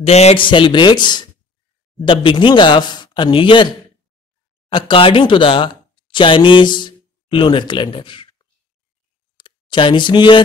that celebrates the beginning of a new year according to the Chinese lunar calendar. Chinese New Year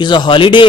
is a holiday,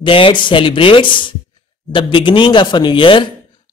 that celebrates the beginning of a new year,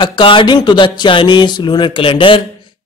according to the Chinese lunar calendar,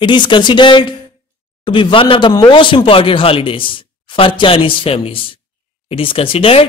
It is considered to be one of the most important holidays for Chinese families. It is considered,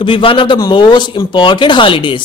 to be one of the most important holidays,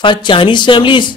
for Chinese families,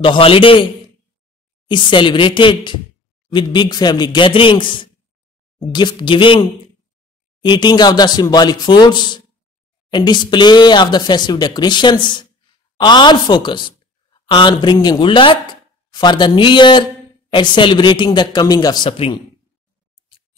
The holiday is celebrated with big family gatherings, gift giving, eating of the symbolic foods, and display of the festive decorations, all focused on bringing good luck for the new year and celebrating the coming of spring.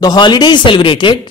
The holiday is celebrated,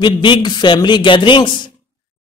with big family gatherings,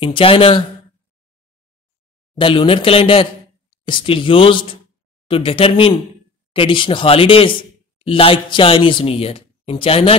In China, the lunar calendar is still used to determine traditional holidays like Chinese New Year. In China,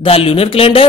the lunar calendar,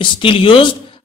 is still used,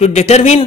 to determine,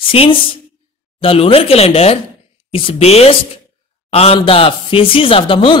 Since the lunar calendar is based on the phases of the moon.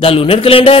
the lunar calendar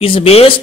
is based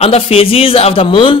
on the phases of the moon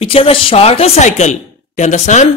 which is a shorter cycle than the sun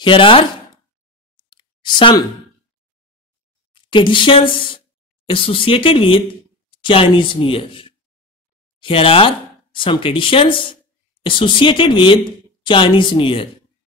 Here are some traditions associated with Chinese New Year. Here are some traditions associated with Chinese New Year.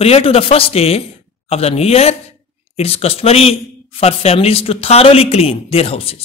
Prior to the first day of the new year, it is customary for families to thoroughly clean their houses.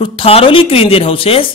to thoroughly clean their houses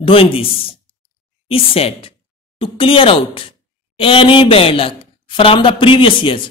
Doing this is said to clear out any bad luck from the previous years.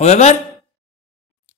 however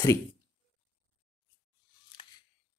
3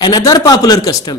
another popular custom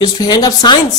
is to hang up signs,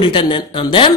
written on them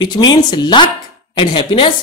which means luck and happiness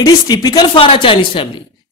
It is typical for a Chinese family.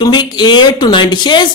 to make 8 to 9 dishes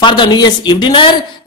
for the New Year's Eve dinner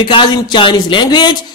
because in Chinese language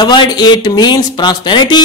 the word 8 means prosperity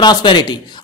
prosperity.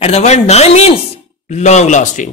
and the word 9 means long lasting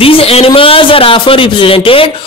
These animals are often represented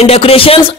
in decorations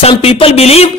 Some people believe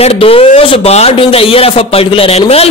that those born during the year of a particular animal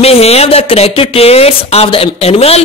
may have the character traits of the animal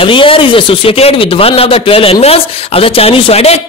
Every year is associated with one of the 12 animals of the Chinese zodiac.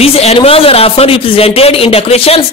These animals are often represented in decorations.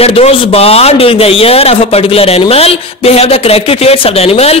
that those born during the year of a particular animal they have the character traits of the animal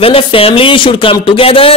when the family should come together،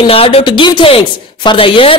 in order to give thanks for the year،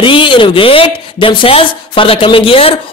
reinvigorate themselves for the coming year،